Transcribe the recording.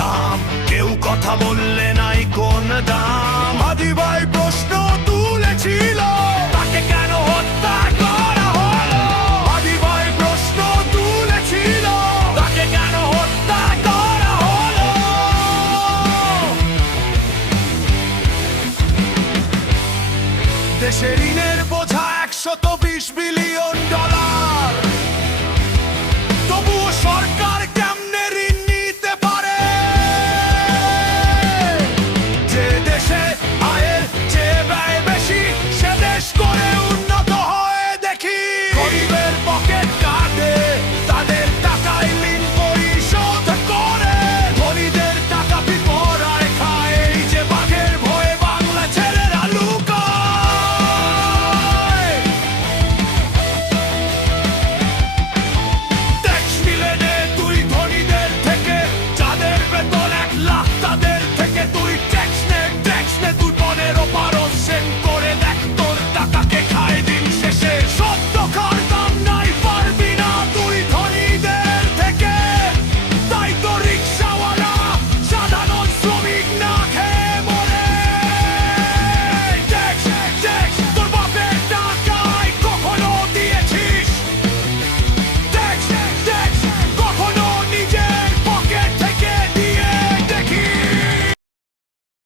দাম, কেউ কথা বললে নাই কোন দাম। হাদি ভাই প্রশ্ন তুলেছিল, তাকে কেন হত্যা করা হলো? হাদি ভাই প্রশ্ন তুলেছিল, তাকে কেন হত্যা করা হলো? দেশের ঋণের বোঝা 120 বিলিয়ন